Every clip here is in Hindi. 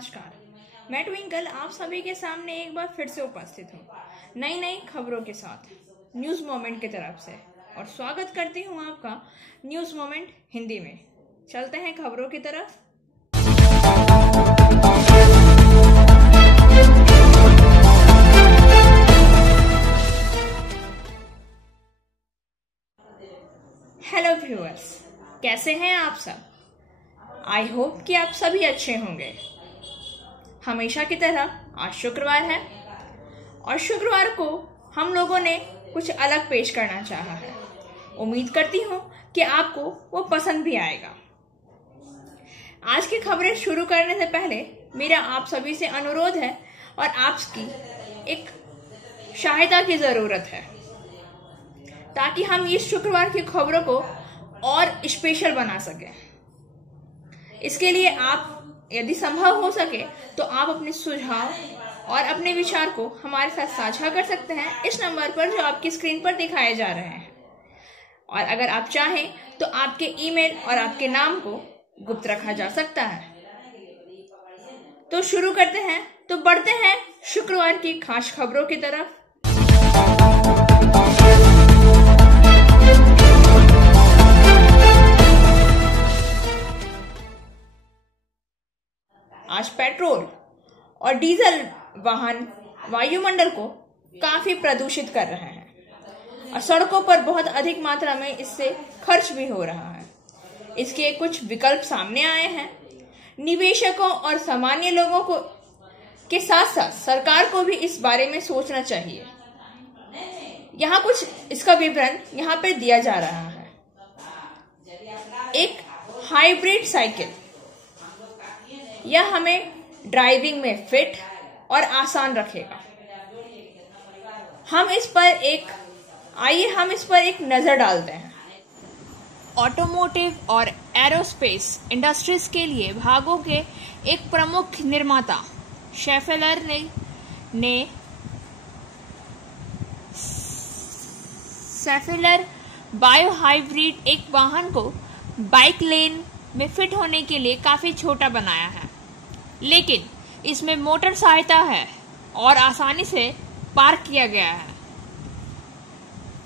नमस्कार, मैं ट्विंकल आप सभी के सामने एक बार फिर से उपस्थित हूँ नई नई खबरों के साथ न्यूज़ मोमेंट की तरफ से। और स्वागत करती हूँ आपका न्यूज़ मोमेंट हिंदी में। चलते हैं खबरों की तरफ। हेलो व्यूअर्स, कैसे हैं आप सब? आई होप कि आप सभी अच्छे होंगे। हमेशा की तरह आज शुक्रवार है और शुक्रवार को हम लोगों ने कुछ अलग पेश करना चाहा है। उम्मीद करती हूँ कि आपको वो पसंद भी आएगा। आज की खबरें शुरू करने से पहले मेरा आप सभी से अनुरोध है और आपकी एक सहायता की ज़रूरत है ताकि हम इस शुक्रवार की खबरों को और स्पेशल बना सकें। इसके लिए आप यदि संभव हो सके तो आप अपने सुझाव और अपने विचार को हमारे साथ साझा कर सकते हैं इस नंबर पर जो आपकी स्क्रीन पर दिखाए जा रहे हैं। और अगर आप चाहें तो आपके ईमेल और आपके नाम को गुप्त रखा जा सकता है। तो शुरू करते हैं, तो बढ़ते हैं शुक्रवार की खास खबरों की तरफ। आज पेट्रोल और डीजल वाहन वायुमंडल को काफी प्रदूषित कर रहे हैं और सड़कों पर बहुत अधिक मात्रा में इससे खर्च भी हो रहा है। इसके कुछ विकल्प सामने आए हैं। निवेशकों और सामान्य लोगों को के साथ साथ सरकार को भी इस बारे में सोचना चाहिए। यहाँ कुछ इसका विवरण यहाँ पे दिया जा रहा है। एक हाइब्रिड साइकिल, यह हमें ड्राइविंग में फिट और आसान रखेगा। हम इस पर एक नजर डालते हैं। ऑटोमोटिव और एरोस्पेस इंडस्ट्रीज के लिए भागों के एक प्रमुख निर्माता शेफलर ने बायो हाइब्रिड एक वाहन को बाइक लेन में फिट होने के लिए काफी छोटा बनाया है, लेकिन इसमें मोटर सहायता है और आसानी से पार्क किया गया है।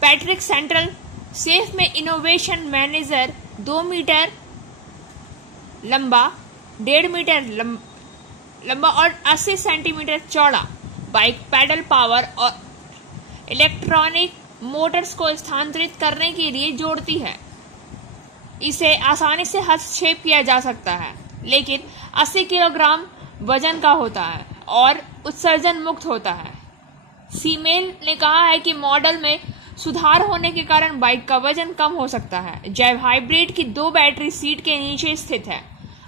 पैट्रिक सेंट्रल सेफ में इनोवेशन मैनेजर 2 मीटर लंबा, 1.5 मीटर लंबा और 80 सेंटीमीटर चौड़ा बाइक पैडल पावर और इलेक्ट्रॉनिक मोटर्स को स्थानांतरित करने के लिए जोड़ती है। इसे आसानी से हस्तक्षेप किया जा सकता है, लेकिन 80 किलोग्राम वजन का होता है और उत्सर्जन मुक्त होता है। सीमेल ने कहा है कि मॉडल में सुधार होने के कारण बाइक का वजन कम हो सकता है। जैव हाइब्रिड की 2 बैटरी सीट के नीचे स्थित है,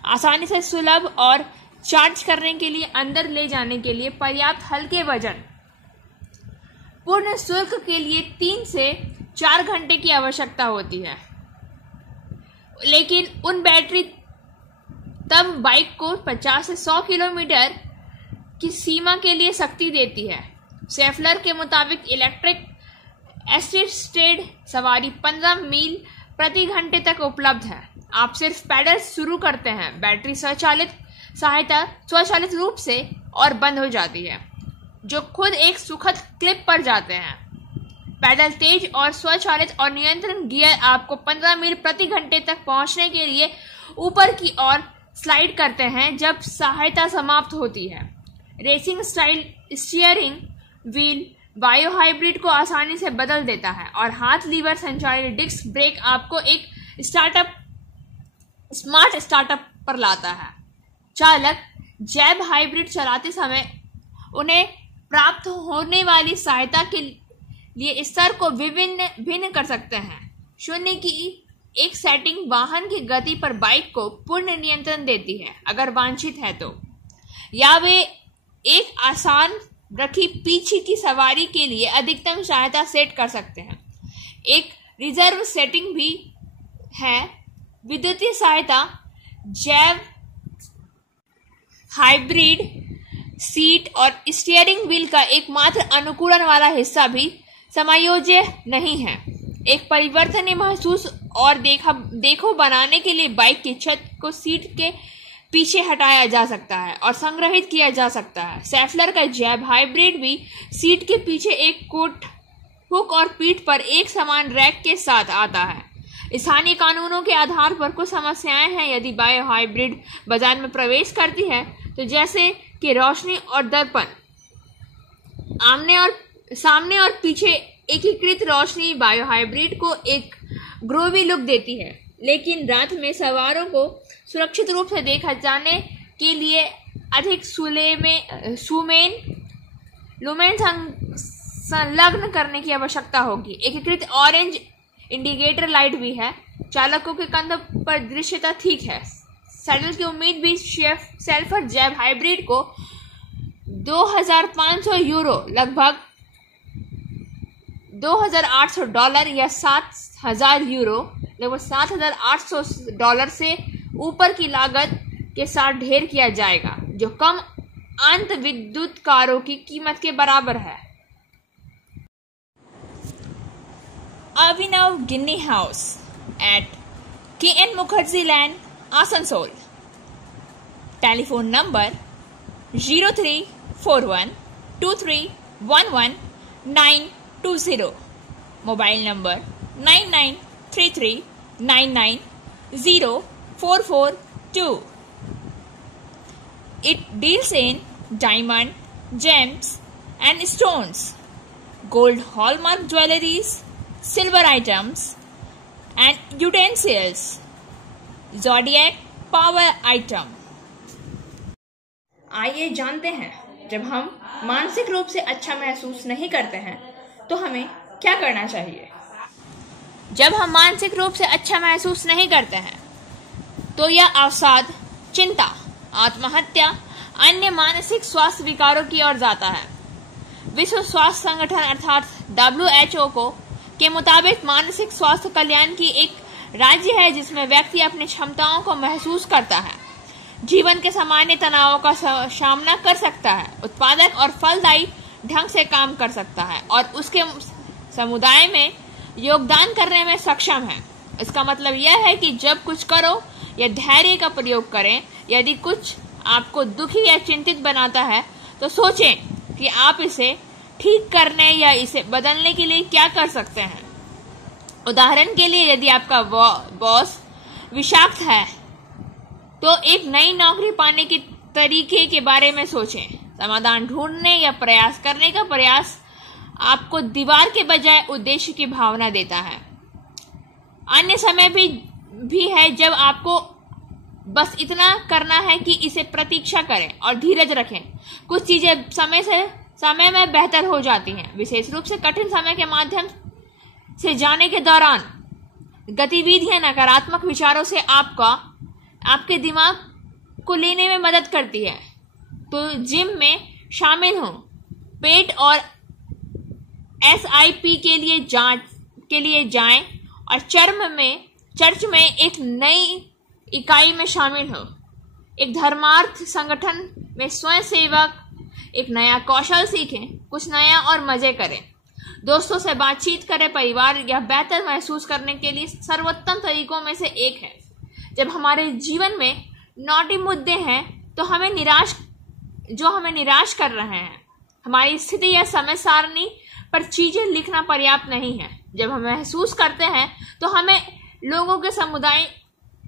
आसानी से सुलभ और चार्ज करने के लिए अंदर ले जाने के लिए पर्याप्त हल्के वजन। पूर्ण शुल्क के लिए 3 से 4 घंटे की आवश्यकता होती है, लेकिन उन बैटरी तब बाइक को 50 से 100 किलोमीटर की सीमा के लिए शक्ति देती है। शेफलर के मुताबिक इलेक्ट्रिक असिस्टेड सवारी 15 मील प्रति घंटे तक उपलब्ध है। आप सिर्फ पैडल शुरू करते हैं, बैटरी स्वचालित रूप से और बंद हो जाती है, जो खुद एक सुखद क्लिप पर जाते हैं। पैडल तेज और स्वचालित और नियंत्रण गियर आपको 15 मील प्रति घंटे तक पहुंचने के लिए ऊपर की ओर स्लाइड करते हैं जब सहायता समाप्त होती है। Racing style steering wheel bio hybrid को आसानी से बदल देता है और हाथ लीवर संचालित डिस्क ब्रेक आपको एक स्मार्ट स्टार्टअप पर लाता है। चालक जैव हाइब्रिड चलाते समय उन्हें प्राप्त होने वाली सहायता के लिए स्तर को भिन्न कर सकते हैं। 0 की एक सेटिंग वाहन की गति पर बाइक को पूर्ण नियंत्रण देती है अगर वांछित है तो, या वे एक आसान रखी पीछे की सवारी के लिए अधिकतम सहायता सेट कर सकते हैं। एक रिजर्व सेटिंग भी है। विद्युतीय सहायता जैव हाइब्रिड सीट और स्टीयरिंग व्हील का एकमात्र अनुकूलन वाला हिस्सा भी समायोज्य नहीं है। एक परिवर्तनीय महसूस और देखो बनाने के लिए बाइक की छत को सीट के पीछे हटाया जा सकता है और संग्रहित किया जा सकता है। सेफलर का जैब हाइब्रिड भी सीट के पीछे एक कोट हुक और पीठ पर एक समान रैक के साथ आता है। स्थानीय कानूनों के आधार पर कुछ समस्याएं हैं यदि बायो हाइब्रिड बाजार में प्रवेश करती है, तो जैसे कि रोशनी और दर्पण सामने और पीछे एकीकृत रोशनी बायो हाइब्रिड को एक ग्रोवी लुक देती है, लेकिन रात में सवारों को सुरक्षित रूप से देखा जाने के लिए अधिक लुमेन संलग्न करने की आवश्यकता होगी। एकीकृत ऑरेंज इंडिकेटर लाइट भी है। चालकों के कंधों पर दृश्यता ठीक है। सैडल की उम्मीद भी सेफलर जैब हाइब्रिड को €2,500 लगभग $2,800 या €7,000 लगभग $7,800 से ऊपर की लागत के साथ ढेर किया जाएगा, जो कम अंत विद्युत कारों की कीमत के बराबर है। Abhinav Ginni house at KN Mukherjee land, Asansol. Telephone number 03412311 mobile number 9933990442। It deals in diamond, gems and stones, gold hallmark jewelries, silver items and utensils, zodiac power item। आइए जानते हैं, जब हम मानसिक रूप से अच्छा महसूस नहीं करते हैं तो हमें क्या करना चाहिए। जब हम मानसिक रूप से अच्छा महसूस नहीं करते हैं तो यह अवसाद, चिंता, आत्महत्या, अन्य मानसिक स्वास्थ्य विकारों की ओर जाता है। विश्व स्वास्थ्य संगठन अर्थात WHO के मुताबिक मानसिक स्वास्थ्य कल्याण की एक राज्य है जिसमें व्यक्ति अपनी क्षमताओं को महसूस करता है, जीवन के सामान्य तनावों का सामना कर सकता है, उत्पादक और फलदायी ढंग से काम कर सकता है और उसके समुदाय में योगदान करने में सक्षम है। इसका मतलब यह है कि जब कुछ करो या धैर्य का प्रयोग करें। यदि कुछ आपको दुखी या चिंतित बनाता है तो सोचें कि आप इसे ठीक करने या इसे बदलने के लिए क्या कर सकते हैं। उदाहरण के लिए, यदि आपका बॉस विषाक्त है तो एक नई नौकरी पाने के तरीके के बारे में सोचें। समाधान ढूंढने या प्रयास करने का प्रयास आपको दीवार के बजाय उद्देश्य की भावना देता है। अन्य समय भी है जब आपको बस इतना करना है कि इसे प्रतीक्षा करें और धीरज रखें। कुछ चीजें समय में बेहतर हो जाती हैं, विशेष रूप से कठिन समय के माध्यम से जाने के दौरान। गतिविधियां नकारात्मक विचारों से आपके दिमाग को लेने में मदद करती है, तो जिम में शामिल हो। पेट और SIP के लिए जाएं और चर्च में एक नई इकाई में शामिल हो। एक धर्मार्थ संगठन में स्वयं सेवक, एक नया कौशल सीखें, कुछ नया और मजे करें, दोस्तों से बातचीत करें। परिवार या बेहतर महसूस करने के लिए सर्वोत्तम तरीकों में से एक है। जब हमारे जीवन में नोटी मुद्दे हैं तो हमें निराश कर रहे हैं। हमारी स्थिति या समय सारणी पर चीजें लिखना पर्याप्त नहीं है। जब हम महसूस करते हैं तो हमें लोगों के समुदाय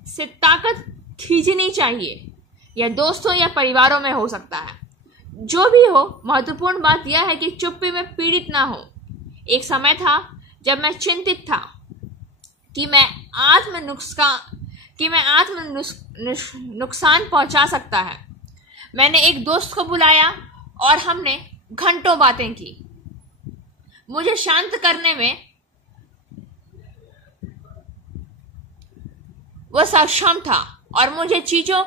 से ताकत खींचनी चाहिए, या दोस्तों या परिवारों में हो सकता है। जो भी हो, महत्वपूर्ण बात यह है कि चुप्पी में पीड़ित ना हो। एक समय था जब मैं चिंतित था कि मैं आत्म नुकसान पहुंचा सकता है। मैंने एक दोस्त को बुलाया और हमने घंटों बातें की। मुझे शांत करने में वह सक्षम था और मुझे चीजों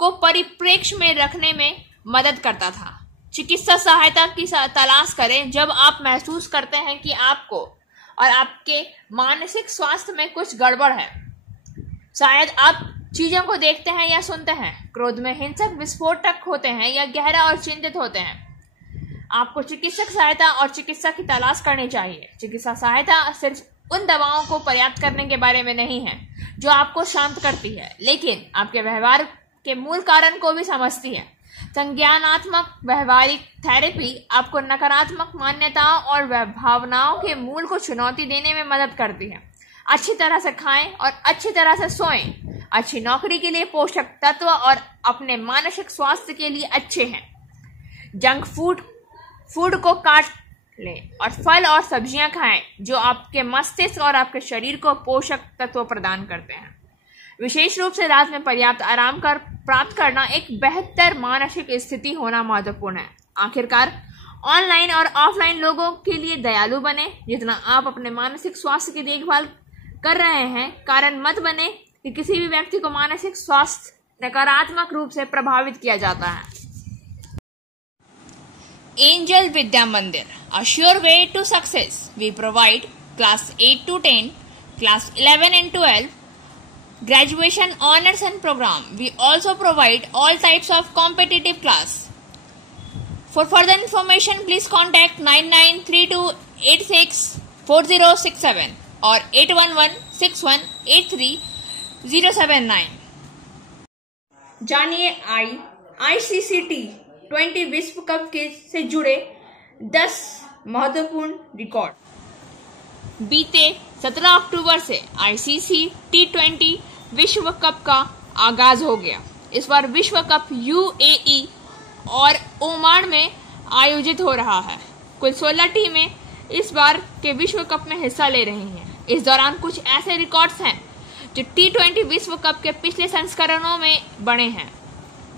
को परिप्रेक्ष्य में रखने में मदद करता था। चिकित्सा सहायता की तलाश करें जब आप महसूस करते हैं कि आपको और आपके मानसिक स्वास्थ्य में कुछ गड़बड़ है। शायद आप चीजों को देखते हैं या सुनते हैं, क्रोध में हिंसक विस्फोटक होते हैं या गहरा और चिंतित होते हैं। आपको चिकित्सक सहायता और चिकित्सा की तलाश करनी चाहिए। चिकित्सा सहायता सिर्फ उन दवाओं को पर्याप्त करने के बारे में नहीं है जो आपको शांत करती है, लेकिन आपके व्यवहार के मूल कारण को भी समझती है। संज्ञानात्मक व्यवहारिक थेरेपी आपको नकारात्मक मान्यताओं और भावनाओं के मूल को चुनौती देने में मदद करती है। अच्छी तरह से खाएं और अच्छी तरह से सोएं। अच्छी नौकरी के लिए पोषक तत्व और अपने मानसिक स्वास्थ्य के लिए अच्छे हैं। जंक फूड को काट लें और फल और सब्जियां खाएं जो आपके मस्तिष्क और आपके शरीर को पोषक तत्व प्रदान करते हैं। विशेष रूप से रात में पर्याप्त आराम प्राप्त करना एक बेहतर मानसिक स्थिति होना महत्वपूर्ण है। आखिरकार ऑनलाइन और ऑफलाइन लोगों के लिए दयालु बने। जितना आप अपने मानसिक स्वास्थ्य की देखभाल कर रहे हैं, कारण मत बने कि किसी भी व्यक्ति को मानसिक स्वास्थ्य नकारात्मक रूप से प्रभावित किया जाता है। एंजल विद्या मंदिर, a sure way to success. We provide class 8 to 10, class 11 and 12, graduation honors and program. We also provide all types of competitive class. For further information, please contact 9932864067 or 8116183079. जानिए ICC T20 विश्व कप के से जुड़े 10 महत्वपूर्ण रिकॉर्ड। बीते 17 अक्टूबर से ICC T20 विश्व कप का आगाज हो गया। इस बार विश्व कप UAE और ओमान में आयोजित हो रहा है। कुल 16 टीमें इस बार के विश्व कप में हिस्सा ले रही हैं। इस दौरान कुछ ऐसे रिकॉर्ड्स हैं जो T20 विश्व कप के पिछले संस्करणों में बने हैं।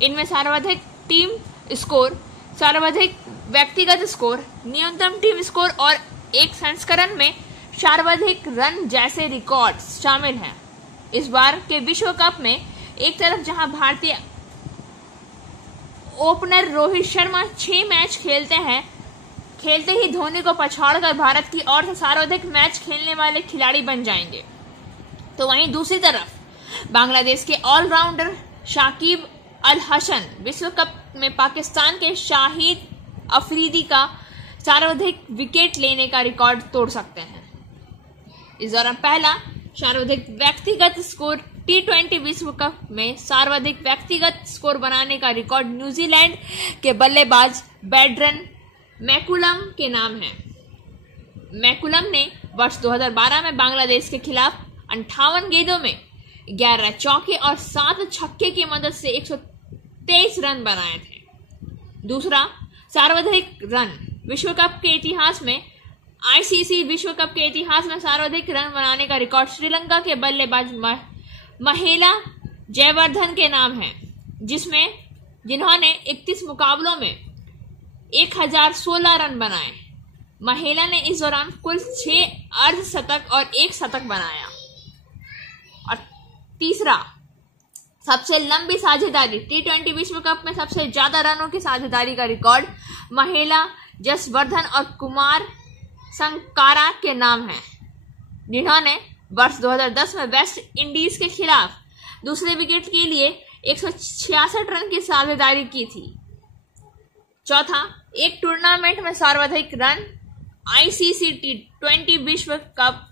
इनमें सर्वाधिक टीम स्कोर, सर्वाधिक व्यक्तिगत स्कोर, न्यूनतम टीम स्कोर और एक संस्करण में सर्वाधिक रन जैसे रिकॉर्ड शामिल हैं। इस बार के विश्व कप में एक तरफ जहां भारतीय ओपनर रोहित शर्मा 6 मैच खेलते ही धोनी को पछाड़कर भारत की ओर से सर्वाधिक मैच खेलने वाले खिलाड़ी बन जाएंगे, तो वहीं दूसरी तरफ बांग्लादेश के ऑलराउंडर शाकिब अल हसन विश्व कप में पाकिस्तान के शाहिद अफरीदी का सर्वाधिक विकेट लेने का रिकॉर्ड तोड़ सकते हैं। इस दौरान पहला सर्वाधिक व्यक्तिगत स्कोर T20 विश्व कप में सर्वाधिक व्यक्तिगत स्कोर बनाने का रिकॉर्ड न्यूजीलैंड के बल्लेबाज बैड्रन मैकुलम के नाम है। मैकुलम ने वर्ष 2012 में बांग्लादेश के खिलाफ 58 गेंदों में 11 चौके और 7 छक्के की मदद से 123 रन बनाए थे। दूसरा सर्वाधिक रन विश्व कप के इतिहास में ICC विश्व कप के इतिहास में सर्वाधिक रन बनाने का रिकॉर्ड श्रीलंका के बल्लेबाज महेला जयवर्धन के नाम है, जिन्होंने 31 मुकाबलों में 1016 रन बनाए। महेला ने इस दौरान कुल 6 अर्धशतक और 1 शतक बनाया। और तीसरा सबसे लंबी साझेदारी T20 विश्व कप में सबसे ज्यादा रनों की साझेदारी का रिकॉर्ड महेला जसवर्धन और कुमार संकारा के नाम है, जिन्होंने वर्ष 2010 में वेस्ट इंडीज के खिलाफ दूसरे विकेट के लिए 166 रन की साझेदारी की थी। चौथा, एक टूर्नामेंट में सर्वाधिक रन ICC T20 विश्व कप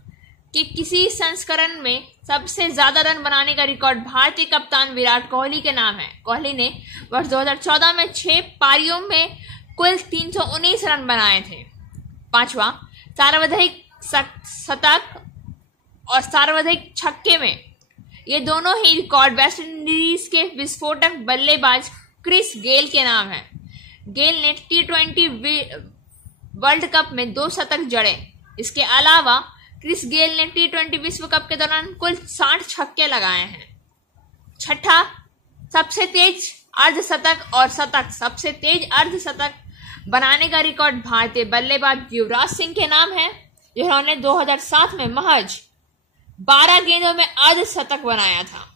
के किसी संस्करण में सबसे ज्यादा रन बनाने का रिकॉर्ड भारतीय कप्तान विराट कोहली के नाम है। कोहली ने वर्ष 2014 में 6 पारियों में कुल 319 रन बनाए थे। पांचवा, सर्वाधिक शतक और सर्वाधिक छक्के में ये दोनों ही रिकॉर्ड वेस्ट इंडीज के विस्फोटक बल्लेबाज क्रिस गेल के नाम है। गेल ने T20 वर्ल्ड कप में 2 शतक जड़े। इसके अलावा क्रिस गेल ने T20 विश्व कप के दौरान कुल 60 छक्के लगाए हैं। छठा, सबसे तेज अर्धशतक और शतक, सबसे तेज अर्धशतक बनाने का रिकॉर्ड भारतीय बल्लेबाज युवराज सिंह के नाम है, जिन्होंने 2007 में महज 12 गेंदों में अर्धशतक बनाया था।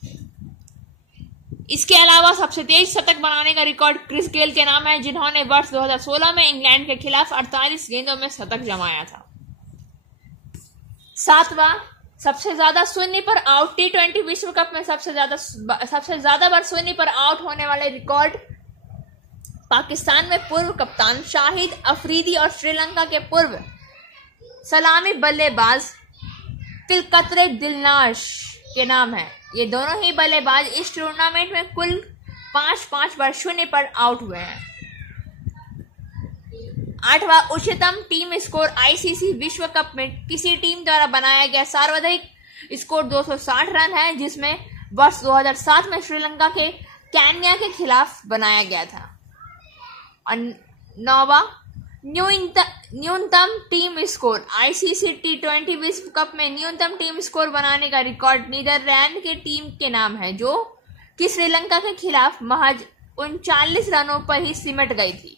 इसके अलावा सबसे तेज शतक बनाने का रिकॉर्ड क्रिस गेल के नाम है, जिन्होंने वर्ष 2016 में इंग्लैंड के खिलाफ 48 गेंदों में शतक जमाया था। सातवां, सबसे ज्यादा शून्य पर आउट T20 विश्व कप में सबसे ज्यादा बार शून्य पर आउट होने वाले रिकॉर्ड पाकिस्तान में पूर्व कप्तान शाहिद अफरीदी और श्रीलंका के पूर्व सलामी बल्लेबाज तिलकत्रे दिलनाश के नाम है। ये दोनों ही बल्लेबाज इस टूर्नामेंट में कुल 5 बार 0 पर आउट हुए हैं। 8वां उच्चतम टीम स्कोर आईसीसी विश्व कप में किसी टीम द्वारा बनाया गया सर्वाधिक स्कोर 260 रन है, जिसमें वर्ष 2007 में श्रीलंका के केन्या के खिलाफ बनाया गया था। और 9वां न्यूनतम टीम स्कोर आईसीसी T20 विश्व कप में न्यूनतम टीम स्कोर बनाने का रिकॉर्ड नीदरलैंड के टीम के नाम है, जो कि श्रीलंका के खिलाफ महज 39 रनों पर ही सिमट गई थी।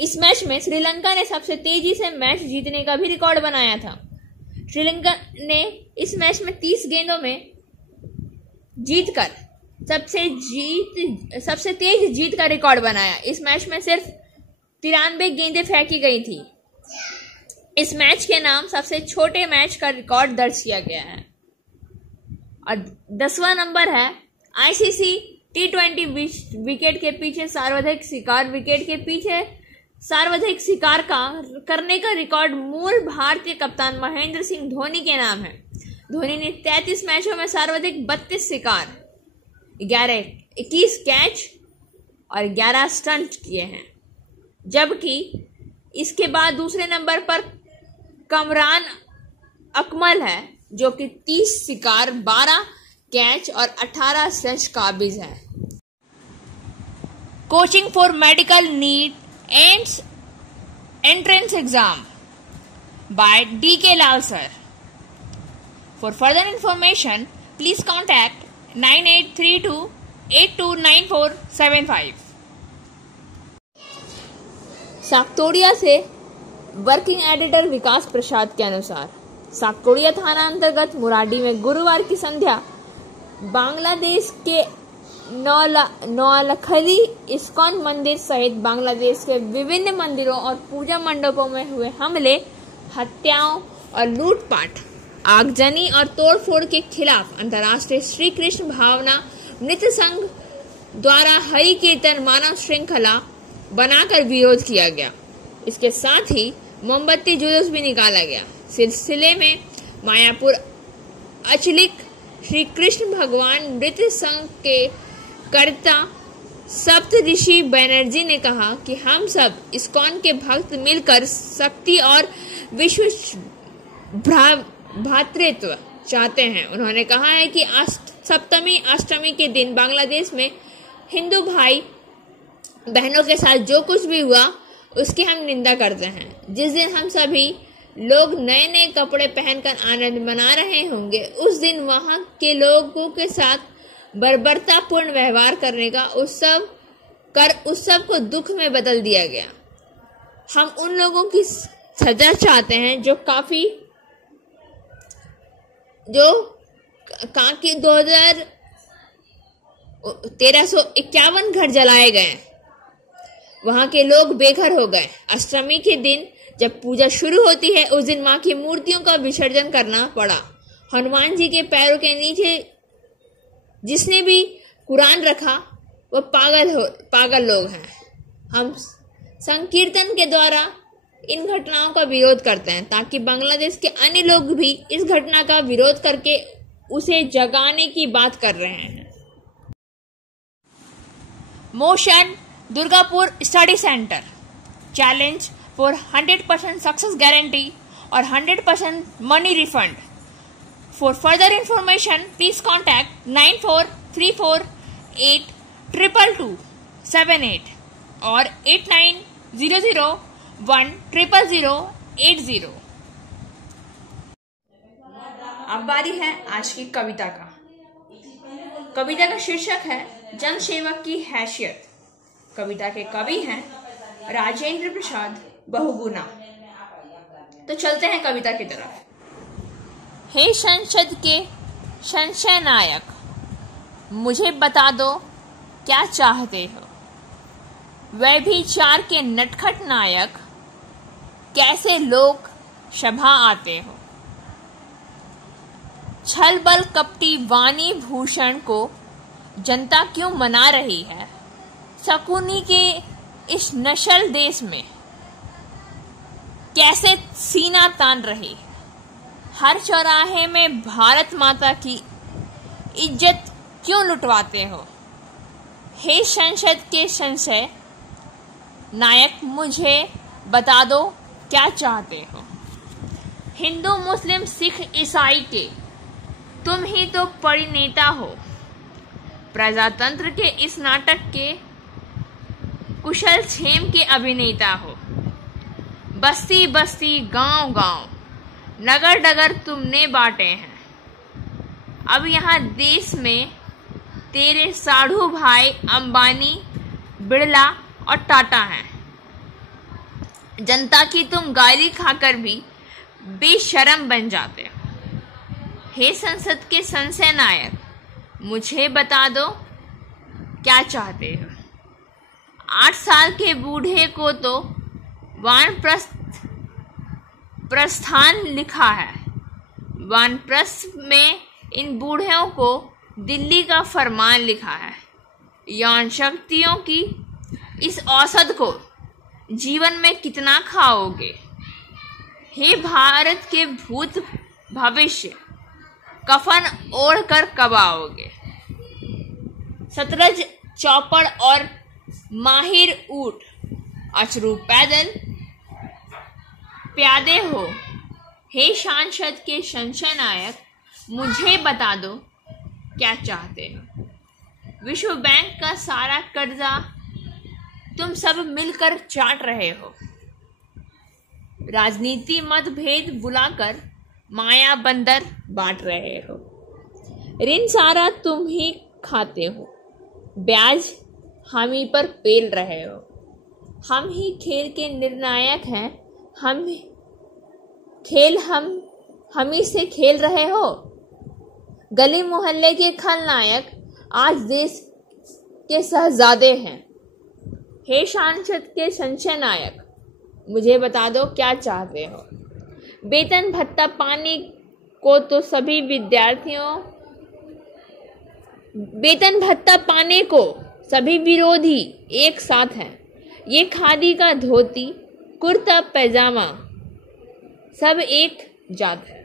इस मैच में श्रीलंका ने सबसे तेजी से मैच जीतने का भी रिकॉर्ड बनाया था। श्रीलंका ने इस मैच में 30 गेंदों में जीतकर सबसे तेज जीत का रिकॉर्ड बनाया। इस मैच में सिर्फ 93 गेंदें फेंकी गई थी। इस मैच के नाम सबसे छोटे मैच का रिकॉर्ड दर्ज किया गया है। और 10वां नंबर है आईसीसी T20 विकेट के पीछे सर्वाधिक शिकार। विकेट के पीछे सर्वाधिक शिकार करने का रिकॉर्ड मूल भारतीय कप्तान महेंद्र सिंह धोनी के नाम है। धोनी ने 33 मैचों में सर्वाधिक 32 शिकार, 21 कैच और 11 स्टंट किए हैं, जबकि इसके बाद दूसरे नंबर पर कमरान अकमल है, जो कि 30 शिकार, 12 कैच और 18 स्टंट काबिज है। Coaching for medical NEET and entrance exam by D.K. Lal sir. For further information, please contact 9832829475. Saktoria से वर्किंग एडिटर विकास प्रसाद के अनुसार साकतोड़िया थाना अंतर्गत मुराडी में गुरुवार की संध्या बांग्लादेश के नौलखली इस्कॉन मंदिर सहित बांग्लादेश के विभिन्न मंदिरों और पूजा मंडपों में हुए हमले, हत्याओं और लूटपाट, आगजनी और तोड़फोड़ के खिलाफ अंतर्राष्ट्रीय श्री कृष्ण भावना नृत्य संघ द्वारा हरि कीर्तन मानव श्रृंखला बनाकर विरोध किया गया। इसके साथ ही मोमबत्ती जुलूस भी निकाला गया। सिलसिले में मायापुर अचलिक श्री कृष्ण भगवान नृत्य संघ के कर्ता सप्त ऋषि बैनर्जी ने कहा कि हम सब इस्कॉन के भक्त मिलकर शक्ति और विश्व भ्रातृत्व चाहते हैं। उन्होंने कहा है कि सप्तमी अष्टमी के दिन बांग्लादेश में हिंदू भाई बहनों के साथ जो कुछ भी हुआ उसकी हम निंदा करते हैं। जिस दिन हम सभी लोग नए नए कपड़े पहनकर आनंद मना रहे होंगे, उस दिन वहां के लोगों के साथ बर्बरतापूर्ण व्यवहार करने का उत्सव को दुख में बदल दिया गया। हम उन लोगों की सजा चाहते हैं जो 1351 घर जलाए गए, वहां के लोग बेघर हो गए। अष्टमी के दिन जब पूजा शुरू होती है, उस दिन मां की मूर्तियों का विसर्जन करना पड़ा। हनुमान जी के पैरों के नीचे जिसने भी कुरान रखा वो पागल लोग हैं। हम संकीर्तन के द्वारा इन घटनाओं का विरोध करते हैं ताकि बांग्लादेश के अन्य लोग भी इस घटना का विरोध करके उसे जगाने की बात कर रहे हैं। Motion Durgapur study centre challenge for 100% success guarantee और 100% money refund. For further information, please contact 9434822278 और 8900100080। अब बारी है आज की कविता का। कविता का शीर्षक है जनसेवक की हैसियत। कविता के कवि हैं राजेंद्र प्रसाद बहुगुना। तो चलते हैं कविता की तरफ। हे संसद के संशय नायक, मुझे बता दो क्या चाहते हो। वह भी चार के नटखट नायक, कैसे लोग सभा आते हो। छल बल कपटी वाणी भूषण को जनता क्यों मना रही है। शकुनी के इस नस्ल देश में कैसे सीना तान रही। हर चौराहे में भारत माता की इज्जत क्यों लुटवाते हो। हे संसद के संशय नायक, मुझे बता दो क्या चाहते हो। हिंदू मुस्लिम सिख ईसाई के तुम ही तो परिनेता हो। प्रजातंत्र के इस नाटक के कुशल क्षेम के अभिनेता हो। बस्ती बस्ती गांव गांव नगर डगर तुमने बांटे हैं। अब यहाँ देश में तेरे साढ़ू भाई अंबानी, बिड़ला और टाटा हैं। जनता की तुम गाली खाकर भी बेशरम बन जाते हो। हे संसद के संशय नायक, मुझे बता दो क्या चाहते हो। 8 साल के बूढ़े को तो प्रस्थान लिखा है। वानप्रस्थ में इन बूढ़ों को दिल्ली का फरमान लिखा है। यौन शक्तियों की इस औसत को जीवन में कितना खाओगे। हे भारत के भूत भविष्य, कफन ओढ़ कर कब आओगे। शतरंज चौपड़ और माहिर ऊंट अचरू पैदल प्यादे हो। हे सांसद के संशय नायक, मुझे बता दो क्या चाहते हो। विश्व बैंक का सारा कर्जा तुम सब मिलकर चाट रहे हो। राजनीति मतभेद बुलाकर माया बंदर बांट रहे हो। ऋण सारा तुम ही खाते हो, ब्याज हम ही पर पेल रहे हो। हम ही खेल के निर्णायक हैं, हम ही से खेल रहे हो। गली मोहल्ले के खलनायक आज देश के शहजादे हैं। हे सांसद के संशय नायक, मुझे बता दो क्या चाहते हो। वेतन भत्ता पाने को तो सभी विरोधी एक साथ हैं। ये खादी का धोती कुर्ता पैजामा सब एक जात है।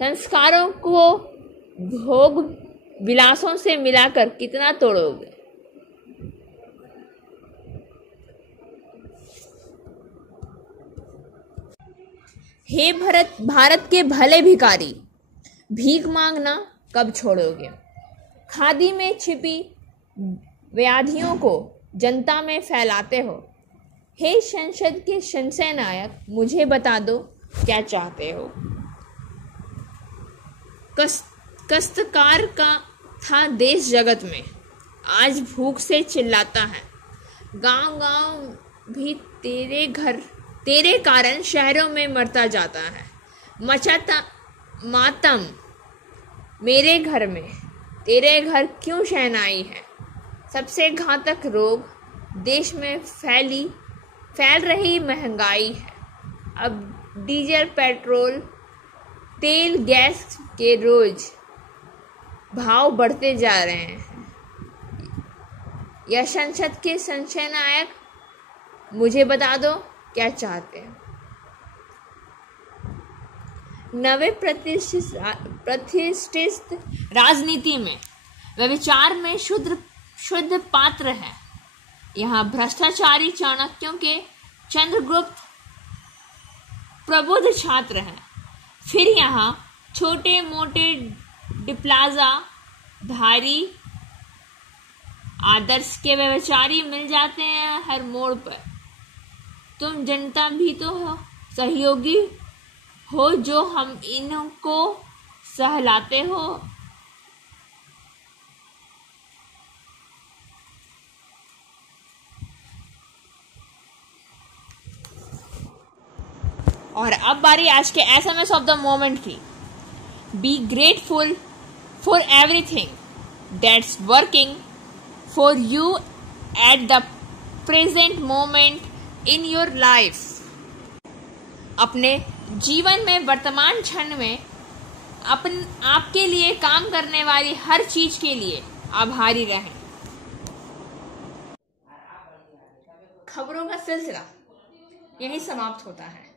संस्कारों को भोग विलासों से मिलाकर कितना तोड़ोगे। हे भारत के भले भिखारी, भीख मांगना कब छोड़ोगे। खादी में छिपी व्याधियों को जनता में फैलाते हो। हे संसद के संशय नायक, मुझे बता दो क्या चाहते हो। कष्टकार का था देश जगत में, आज भूख से चिल्लाता है। गांव गांव भी तेरे कारण शहरों में मरता जाता है। मचाता मातम मेरे घर में, तेरे घर क्यों शहनाई है। सबसे घातक रोग देश में फैल रही महंगाई है। अब डीजल पेट्रोल तेल गैस के रोज भाव बढ़ते जा रहे हैं। यह संसद के संशय नायक, मुझे बता दो क्या चाहते हैं। नवे प्रतिष्ठित राजनीति में व्यभिचार में शुद्ध पात्र है। यहाँ भ्रष्टाचारी चाणक्यों के चंद्रगुप्त प्रबुद्ध छात्र हैं। फिर यहाँ छोटे मोटे डिप्लाजा धारी आदर्श के व्यभिचारी मिल जाते हैं हर मोड़ पर। तुम जनता भी तो हो, सहयोगी हो जो हम इनको सहलाते हो। और अब बारी आज के एसएमएस ऑफ द मोमेंट की। Be grateful for everything that's working for you at the present moment in your life. अपने जीवन में वर्तमान क्षण में आपके लिए काम करने वाली हर चीज के लिए आभारी रहें। खबरों का सिलसिला यहीं समाप्त होता है।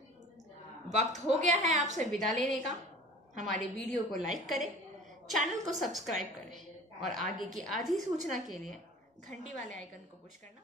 वक्त हो गया है आपसे विदा लेने का। हमारे वीडियो को लाइक करें, चैनल को सब्सक्राइब करें। और आगे की आधी सूचना के लिए घंटी वाले आइकन को पुश करना